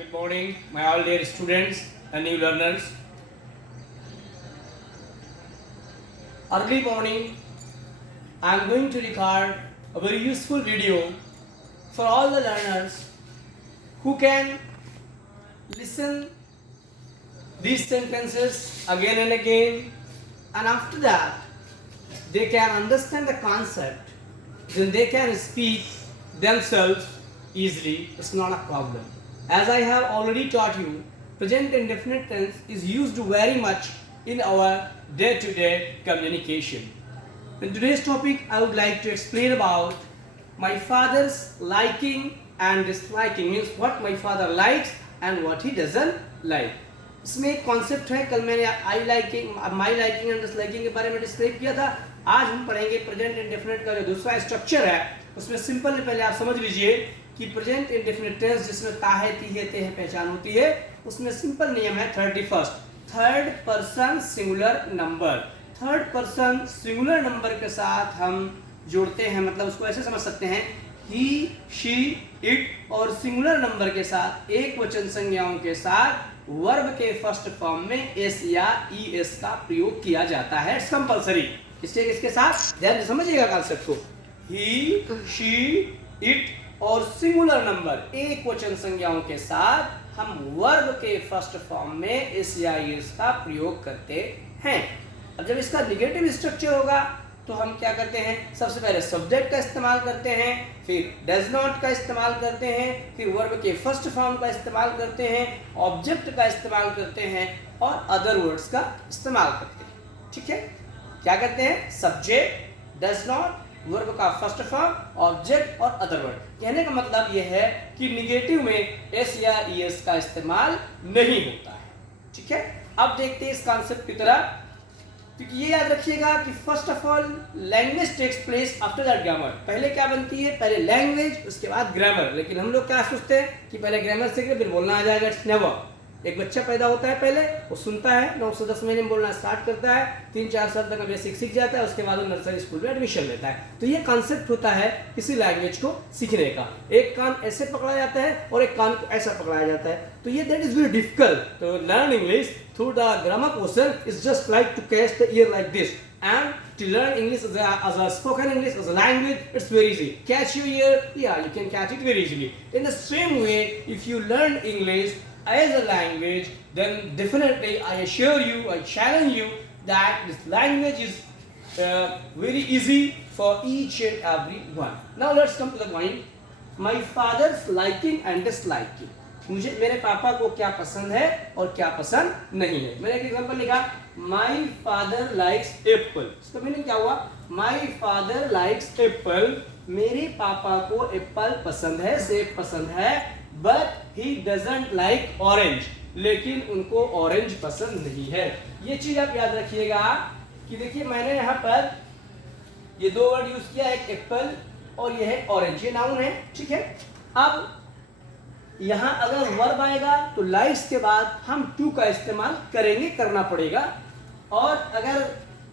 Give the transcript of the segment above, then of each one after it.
Good morning, my all dear students and new learners. Early morning, I am going to record a very useful video for all the learners who can listen these sentences again and again, and after that they can understand the concept, then they can speak themselves easily. It's not a problem. As I have already taught you, present indefinite tense is used very much in our day-to-day communication. In today's topic, I would like to explain about my father's liking and disliking, means what my father likes and what he doesn't like. इसमें एक concept है, कल मैंने I liking, my liking and disliking के बारे में describe किया था. आज हम पढ़ेंगे प्रेजेंट इंडेफिनिट का जो दूसरा स्ट्रक्चर है. उसमें सिंपल पहले आप समझ लीजिए कि प्रेजेंट इंडेफिनिट टेंस जिसमें ताहे तीहे ते है पहचान होती है, उसमें सिंपल नियम है 31st third person singular number. Third person singular number के साथ हम जोड़ते हैं, मतलब उसको ऐसे समझ सकते हैं ही, शी, इट और सिंगुलर नंबर के साथ एक वचन संज्ञाओं के साथ वर्ब के फर्स्ट फॉर्म में एस या ई एस का प्रयोग किया जाता है. It's compulsory. इसके साथ ध्यान समझिएगा कॉन्सेप्ट को. ही, शी, इट और सिंगुलर नंबर एक वचन संज्ञाओं के साथ हम वर्ब के फर्स्ट फॉर्म में एस या ई एस का प्रयोग करते हैं. अब जब इसका निगेटिव स्ट्रक्चर होगा तो हम क्या करते हैं, सबसे पहले सब्जेक्ट का इस्तेमाल करते हैं, फिर डज नॉट का इस्तेमाल करते हैं, फिर वर्ब के फर्स्ट फॉर्म का इस्तेमाल करते हैं, ऑब्जेक्ट का इस्तेमाल करते हैं और अदर वर्ड्स का इस्तेमाल करते हैं. ठीक है, क्या करते हैं, सब्जेक्ट, डज नॉट, वर्ब का फर्स्ट फॉर्म, ऑब्जेक्ट और अदर वर्ड. कहने का मतलब यह है कि निगेटिव में एस या ई एस का इस्तेमाल नहीं होता है. ठीक है, अब देखते हैं इस कॉन्सेप्ट की तरह. क्योंकि ये याद रखिएगा कि first of all language takes place after that grammar. पहले क्या बनती है, पहले लैंग्वेज उसके बाद ग्रामर. लेकिन हम लोग क्या सोचते हैं कि पहले ग्रामर सीख फिर बोलना आ जाएगा. It's never. एक बच्चा पैदा होता है, पहले वो सुनता है, 9 से 10 महीने में बोलना स्टार्ट करता है, 3-4 साल तक बेसिक सीख जाता है, उसके बाद वो नर्सरी स्कूल में एडमिशन लेता है. तो ये कॉन्सेप्ट होता है किसी लैंग्वेज को सीखने का. एक कान ऐसे पकड़ा जाता है और एक कान को ऐसा पकड़ाया जाता है. तो ये दैट इज वेरी डिफिकल्ट. तो learn English through the grammar portion is just like to catch the ear like this, and to learn English as a spoken English as a language, it's very easy. Catch your ear, yeah, you can catch it very easily. In the same way, if you learn English as a language, then definitely I assure you, I challenge you that this language is very easy for each and every one. Now let's come to the point. My father's liking and disliking. मुझे मेरे पापा को क्या पसंद है और क्या पसंद नहीं है. मैंने एक एग्जांपल लिखा, माई फादर लाइक्स एप्पल. इसका मीनिंग क्या हुआ, माई फादर लाइक्स एप्पल. मेरे पापा को एप्पल पसंद है, सेब पसंद है, but he doesn't like orange. लेकिन उनको ऑरेंज पसंद नहीं है. ये चीज आप याद रखिएगा कि देखिए मैंने यहाँ पर ये दो वर्ड यूज किया, एक एप्पल और ये है ऑरेंज. ये नाउन है. ठीक है, अब यहाँ अगर वर्ब आएगा तो लाइक्स के बाद हम टू का इस्तेमाल करेंगे, करना पड़ेगा. और अगर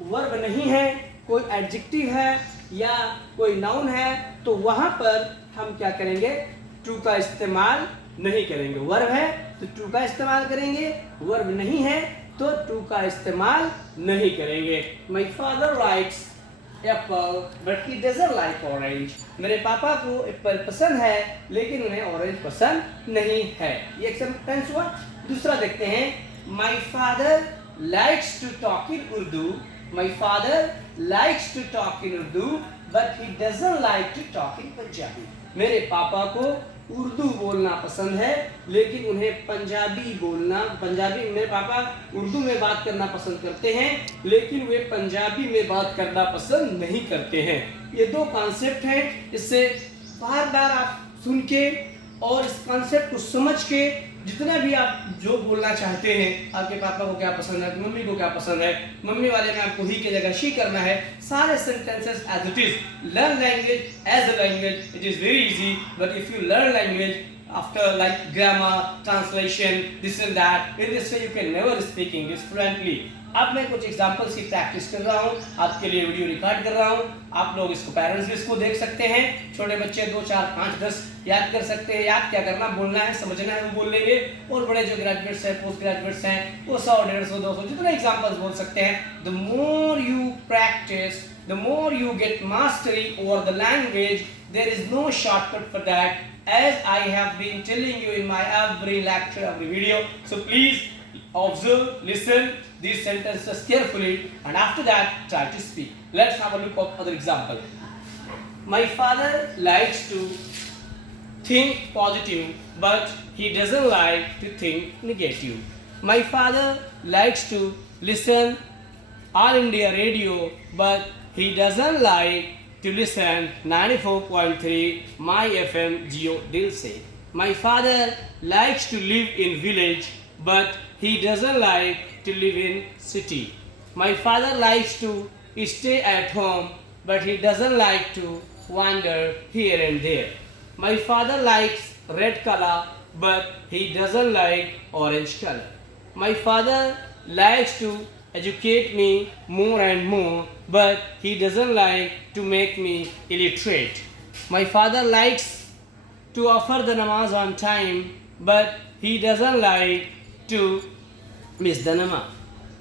वर्ब नहीं है, कोई एडजेक्टिव है या कोई नाउन है, तो वहां पर हम क्या करेंगे, टू का इस्तेमाल नहीं करेंगे. वर्ब है तो टू का इस्तेमाल करेंगे, वर्ब नहीं है तो टू का इस्तेमाल नहीं करेंगे. My father likes Apple but he doesn't like orange. मेरे पापा को एप्पल पसंद है लेकिन उन्हें ऑरेंज पसंद नहीं है. ये एक सेंटेंस हुआ. दूसरा देखते हैं, my father likes to talk in Urdu. My father likes to talk in Urdu but he doesn't like to talk in Punjabi. मेरे पापा को उर्दू बोलना पसंद है लेकिन उन्हें पंजाबी मेरे पापा उर्दू में बात करना पसंद करते हैं लेकिन वे पंजाबी में बात करना पसंद नहीं करते हैं. ये दो कॉन्सेप्ट हैं. इससे बार बार आप सुन के और इस कॉन्सेप्ट को समझ के जितना भी आप जो बोलना चाहते हैं, आपके पापा को क्या पसंद है, मम्मी को क्या पसंद है, मम्मी वाले में आपको ही की जगह शी करना है. सारे sentences as it is. Learn language as a language, it is very easy. But if you learn language after like grammar, translation, this and that, in this way you can never speak English fluently. अब मैं कुछ examples की practice कर रहा हूँ, आपके लिए video record कर रहा हूँ। आप लोग इसको पेरेंट्स भी इसको देख सकते हैं। छोटे बच्चे 2, 4, 5, 10 याद कर सकते हैं। याद क्या करना, बोलना है, समझना है, वो बोल लेंगे। और बड़े जो ग्रेजुएट्स हैं, पोस्ट ग्रेजुएट्स हैं, वो 100, 150, 200 जितने एग्जांपल्स बोल सकते हैं। The more you practice, the more you get mastery over the language, there is no shortcut for that, as I have been telling you in my every lecture, every video. So please observe, listen these sentences carefully, and after that try to speak. Let's have a look at other example. My father likes to think positive, but he doesn't like to think negative. My father likes to listen All India radio, but he doesn't like to listen 94.3 My FM Geo Dil Se. My father likes to live in village, but he doesn't like to live in city. My father likes to stay at home, but he doesn't like to wander here and there. My father likes red color, but he doesn't like orange color. My father likes to educate me more and more, but he doesn't like to make me illiterate. My father likes to offer the namaz on time, but he doesn't like to miss the namaz.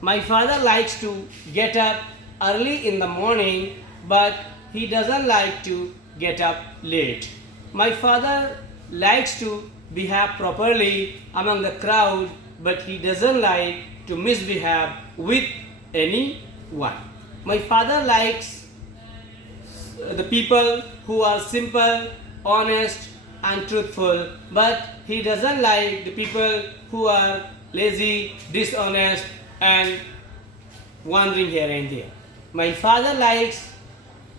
My father likes to get up early in the morning, but he doesn't like to get up late. My father likes to behave properly among the crowd, but he doesn't like to misbehave with anyone. My father likes the people who are simple, honest and truthful, but he doesn't like the people who are lazy, dishonest and wandering here and there. My father likes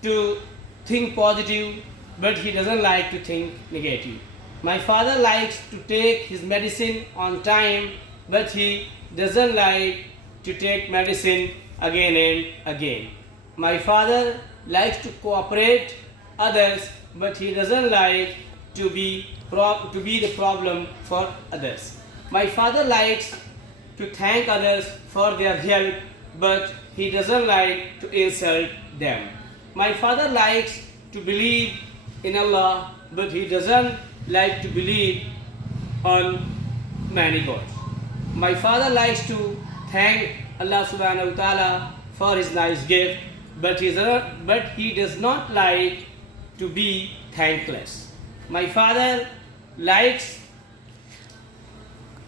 to think positive, but he doesn't like to think negative. My father likes to take his medicine on time, but he doesn't like to take medicine again and again. My father likes to cooperate others, but he doesn't like to be the problem for others. My father likes to thank others for their help, but he doesn't like to insult them. My father likes to believe in Allah, but he doesn't like to believe on many gods. My father likes to thank Allah subhanahu wa ta'ala for his nice gift, but he does not like to be thankless. My father likes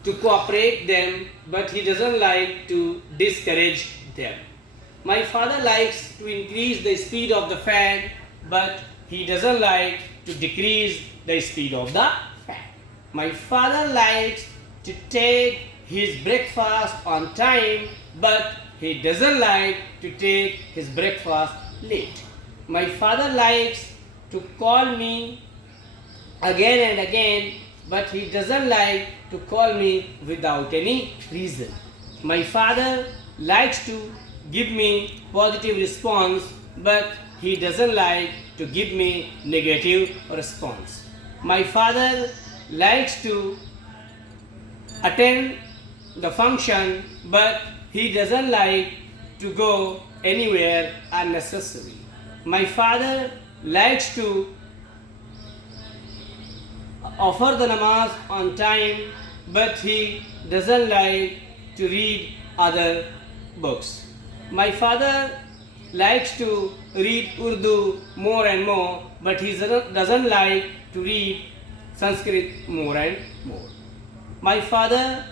to cooperate them, but he doesn't like to discourage them. My father likes to increase the speed of the fan, but he doesn't like to decrease the speed of the fan. My father likes to take his breakfast on time, but he doesn't like to take his breakfast late. My father likes to call me again and again, but he doesn't like to call me without any reason. My father likes to give me positive response, but he doesn't like to give me negative response. My father likes to attend the function, but he doesn't like to go anywhere unnecessary. My father likes to offer the namaz on time, but he doesn't like to read other books. My father likes to read Urdu more and more, but he doesn't like to read Sanskrit more and more. My father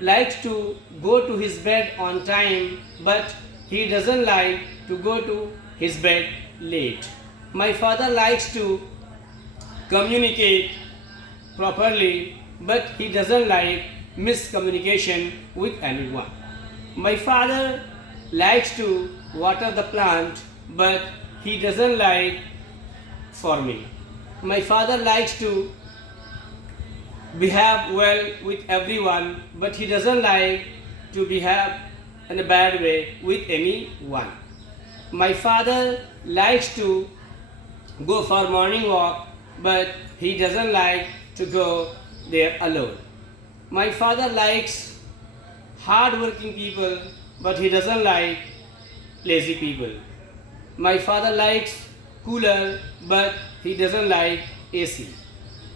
likes to go to his bed on time, but he doesn't like to go to his bed late. My father likes to communicate properly, but he doesn't like miscommunication with anyone. My father likes to water the plant, but he doesn't like farming. My father likes to behave well with everyone, but he doesn't like to behave in a bad way with anyone. My father likes to go for morning walk, but he doesn't like to go there alone. My father likes hard working people, but he doesn't like lazy people. My father likes cooler, but he doesn't like AC.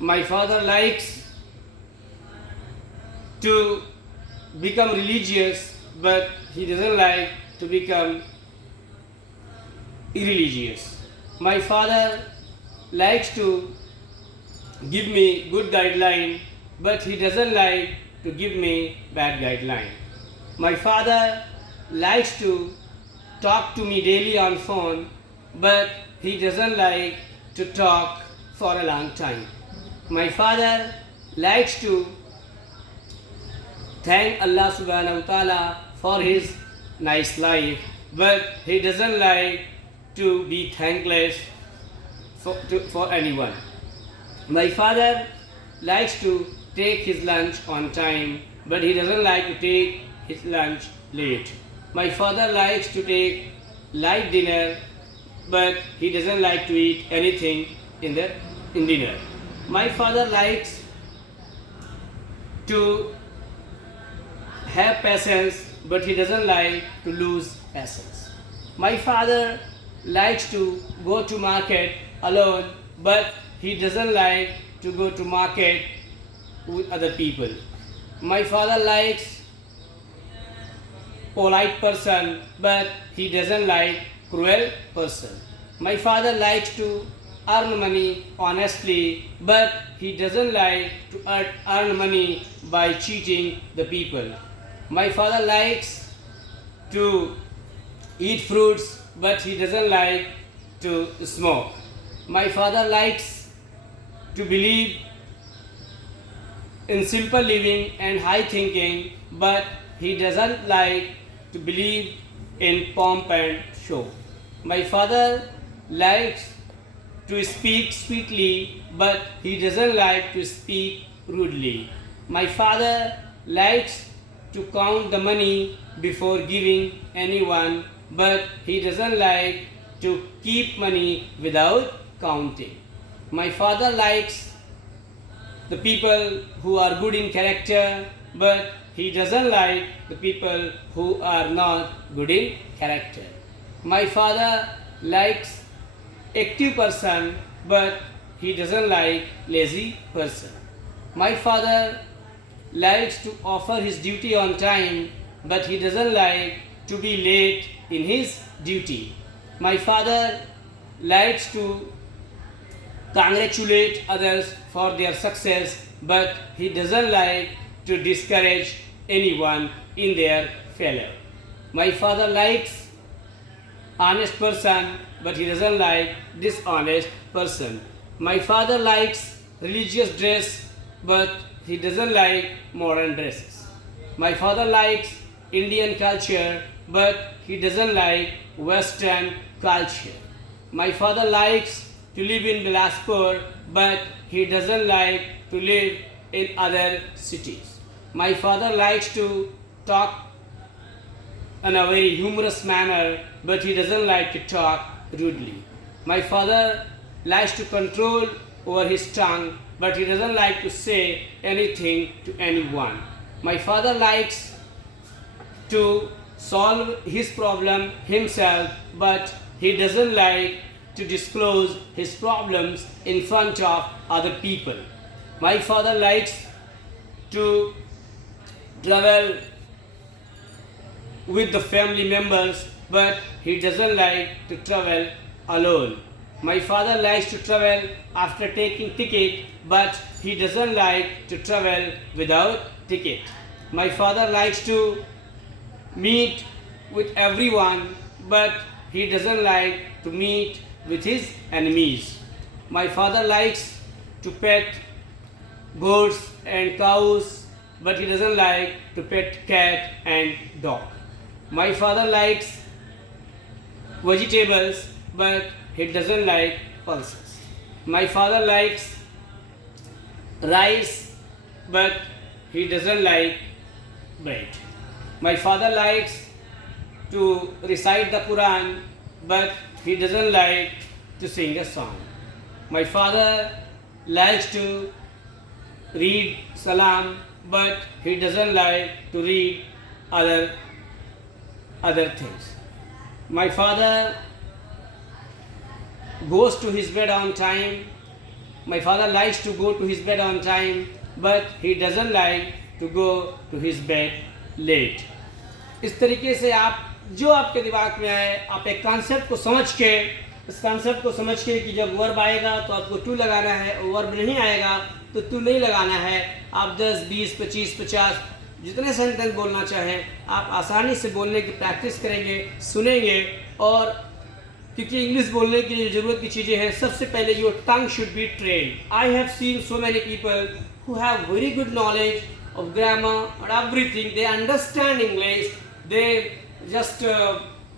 My father likes to become religious, but he doesn't like to become irreligious. My father likes to give me good guideline, but he doesn't like to give me bad guideline. My father likes to talk to me daily on phone, but he doesn't like to talk for a long time. My father likes to thank Allah subhanahu wa ta'ala for his nice life, but he doesn't like to be thankless for anyone. My father likes to take his lunch on time, but he doesn't like to take his lunch late. My father likes to take light dinner, but he doesn't like to eat anything in dinner. My father likes to have patience, but he doesn't like to lose patience. My father likes to go to market alone, but he doesn't like to go to market with other people. My father likes polite person, but he doesn't like cruel person. My father likes to earn money honestly, but he doesn't like to earn money by cheating the people. My father likes to eat fruits, but he doesn't like to smoke. My father likes to believe in simple living and high thinking, but he doesn't like to believe in pomp and show. My father likes to speak sweetly, but he doesn't like to speak rudely. My father likes to count the money before giving anyone, but he doesn't like to keep money without counting. My father likes the people who are good in character, but he doesn't like the people who are not good in character. My father likes active person, but he doesn't like lazy person. My father likes to offer his duty on time, but he doesn't like to be late in his duty. My father likes to congratulate others for their success, but he doesn't like to discourage anyone in their failure. My father likes honest person, but he doesn't like dishonest person. My father likes religious dress, but he doesn't like modern dresses. My father likes Indian culture, but he doesn't like Western culture. My father likes to live in Bilaspur, but he doesn't like to live in other cities. My father likes to talk in a very humorous manner, but he doesn't like to talk rudely. My father likes to control over his tongue, but he doesn't like to say anything to anyone. My father likes to solve his problem himself, but he doesn't like to disclose his problems in front of other people. My father likes to travel with the family members, but he doesn't like to travel alone. My father likes to travel after taking ticket, but he doesn't like to travel without ticket. My father likes to meet with everyone, but he doesn't like to meet with his enemies. My father likes to pet goats and cows, but he doesn't like to pet cat and dog. My father likes vegetables, but he doesn't like pulses. My father likes rice, but he doesn't like bread. My father likes to recite the Quran, but he doesn't like to sing a song. My father likes to read Salam, but he doesn't like to read other other things. My father goes to his bed on time. My father likes to go to his bed on time, but he doesn't like to go to his bed late. इस तरीके से आप जो आपके दिमाग में आए, आप एक कॉन्सेप्ट को समझ के, इस कॉन्सेप्ट को समझ के कि जब वर्ब आएगा तो आपको टू लगाना है, और वर्ब नहीं आएगा तो टू नहीं लगाना है. आप 10, 20, 25, 50 जितने सेंटेंस बोलना चाहें आप आसानी से बोलने की प्रैक्टिस करेंगे, सुनेंगे. और क्योंकि इंग्लिश बोलने के लिए ज़रूरत की चीज़ें हैं, सबसे पहले your tongue should be train. I have seen so many people who have very good knowledge of grammar or everything. They understand English, they just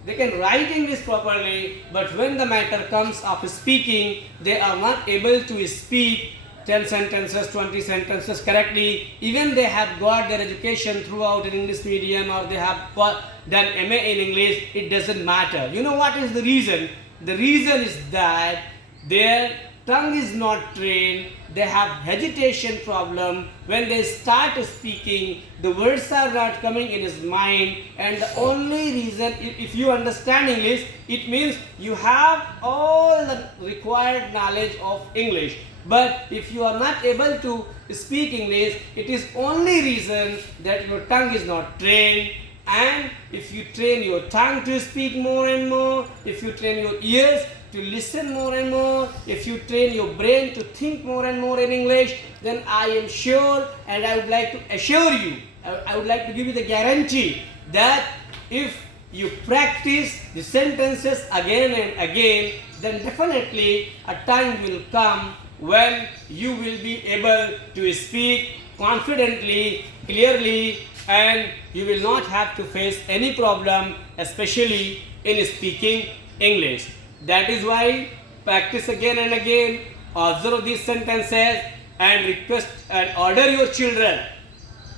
they can write English properly, but when the matter comes of speaking, they are not able to speak 10 sentences, 20 sentences correctly. Even they have got their education throughout an English medium, or they have done MA in English, it doesn't matter. You know what is the reason? The reason is that their tongue is not trained. They have hesitation problem. When they start speaking, the words are not coming in his mind, and the only reason, if you understand English, it means you have all the required knowledge of English. But if you are not able to speak English, it is only reason that your tongue is not trained. And if you train your tongue to speak more and more, if you train your ears to listen more and more, if you train your brain to think more and more in English, then I am sure, and I would like to assure you, I would like to give you the guarantee that if you practice the sentences again and again, then definitely a time will come when you will be able to speak confidently, clearly, and you will not have to face any problem, especially in speaking English. That is why practice again and again, observe these sentences, and request and order your children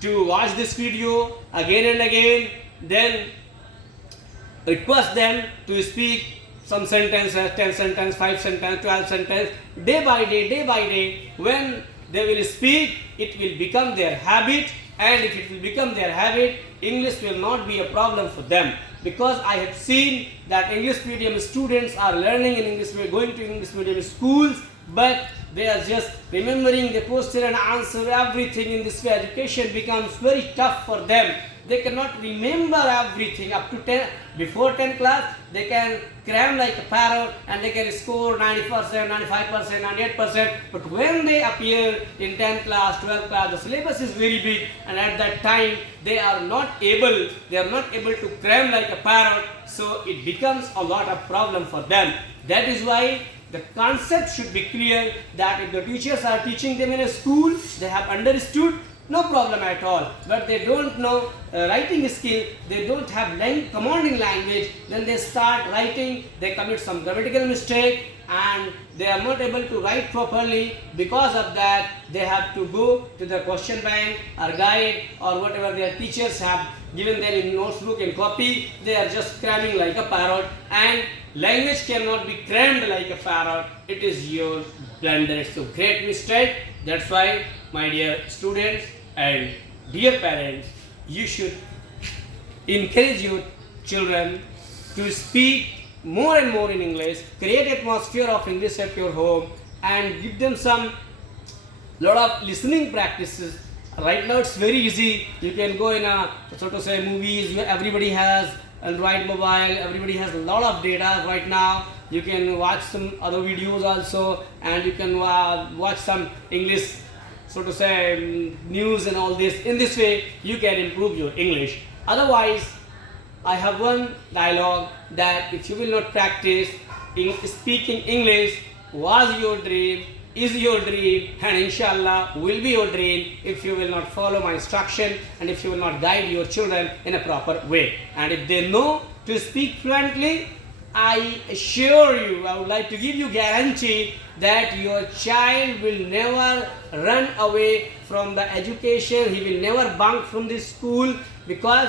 to watch this video again and again. Then request them to speak some sentences, 10 sentences, 5 sentences, 12 sentences, day by day, day by day. When they will speak, it will become their habit, and if it will become their habit, English will not be a problem for them. Because I have seen that English medium students are learning in English, going to English medium schools, but they are just remembering the question and answer everything. In this way, education becomes very tough for them. They cannot remember everything. Up to 10, before 10 class, they can cram like a parrot and they can score 90%, 95%, 98%. But when they appear in 10th class, 12th class, the syllabus is very big, and at that time they are not able to cram like a parrot. So it becomes a lot of problem for them. That is why the concept should be clear, that if the teachers are teaching them in a school, they have understood, no problem at all. But they don't know writing skill, they don't have commanding language, then they start writing, they commit some grammatical mistake, and they are not able to write properly. Because of that, they have to go to the question bank or guide or whatever their teachers have given them in notebook and copy. They are just cramming like a parrot, and language cannot be crammed like a parrot. It is your blunder. It's a great mistake. That's why, my dear students and dear parents, you should encourage your children to speak more and more in English, create atmosphere of English at your home, and give them some lot of listening practices. Right now it's very easy. You can go in a, so to say, movies where everybody has Android mobile, everybody has a lot of data right now. You can watch some other videos also, and you can watch some English, so to say, news and all this. In this way, you can improve your English. Otherwise, I have one dialogue that if you will not practice speaking English, was your dream, is your dream, and inshallah will be your dream if you will not follow my instruction and if you will not guide your children in a proper way. And if they know to speak fluently, I assure you, I would like to give you guarantee that your child will never run away from the education. He will never bunk from the school, because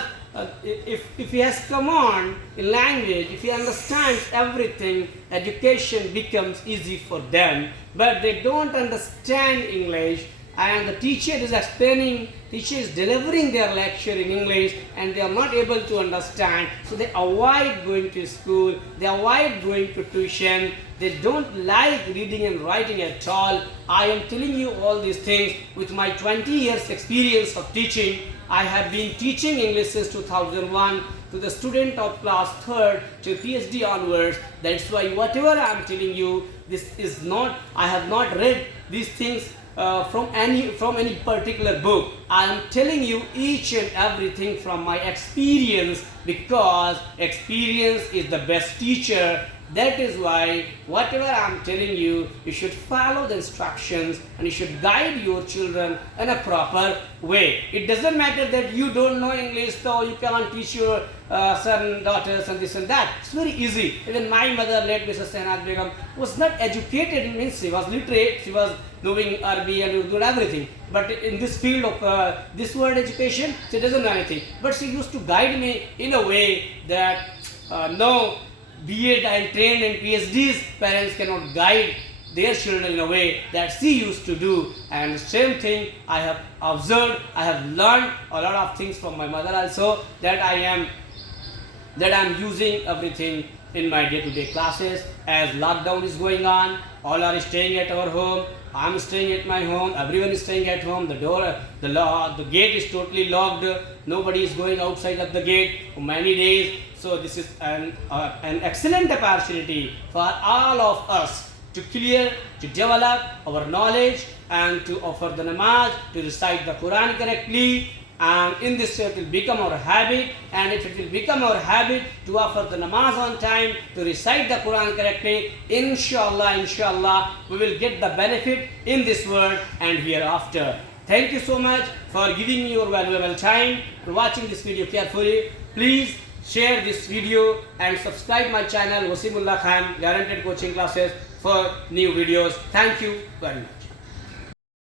if he has command in language, if he understands everything, education becomes easy for them. But they don't understand English, and the teacher is explaining teacher is delivering their lecture in English and they are not able to understand, so they avoid going to school, they avoid going to tuition, they don't like reading and writing at all. I am telling you all these things with my 20 years experience of teaching. I have been teaching English since 2001 to the student of class 3rd to PhD onwards. That's why whatever I am telling you, this is not, I have not read these things from any particular book. I am telling you each and everything from my experience, because experience is the best teacher. That is why whatever I am telling you, you should follow the instructions and you should guide your children in a proper way. It doesn't matter that you don't know English, so you cannot teach your son, daughters and this and that. It's very easy. Even my mother, late Mrs. Sainat Begum, was not educated, means she was literate, she was knowing Arabic and Urdu and everything. But in this field of this word education, she doesn't know anything. But she used to guide me in a way that no, B.Ed and trained and PhDs parents cannot guide their children in a way that she used to do. And same thing I have observed, I have learned a lot of things from my mother also, that I am using everything in my day-to-day classes. As lockdown is going on, all are staying at our home, I am staying at my home, everyone is staying at home, the gate is totally locked, nobody is going outside of the gate for many days. So this is an excellent opportunity for all of us to develop our knowledge and to offer the namaz, to recite the Quran correctly. And in this way it will become our habit, and if it will become our habit to offer the namaz on time, to recite the Quran correctly, inshallah, we will get the benefit in this world and hereafter. Thank you so much for giving me your valuable time, for watching this video carefully. Please share this video and subscribe my channel Waseem Khan Guaranteed Coaching Classes for new videos. Thank you very much.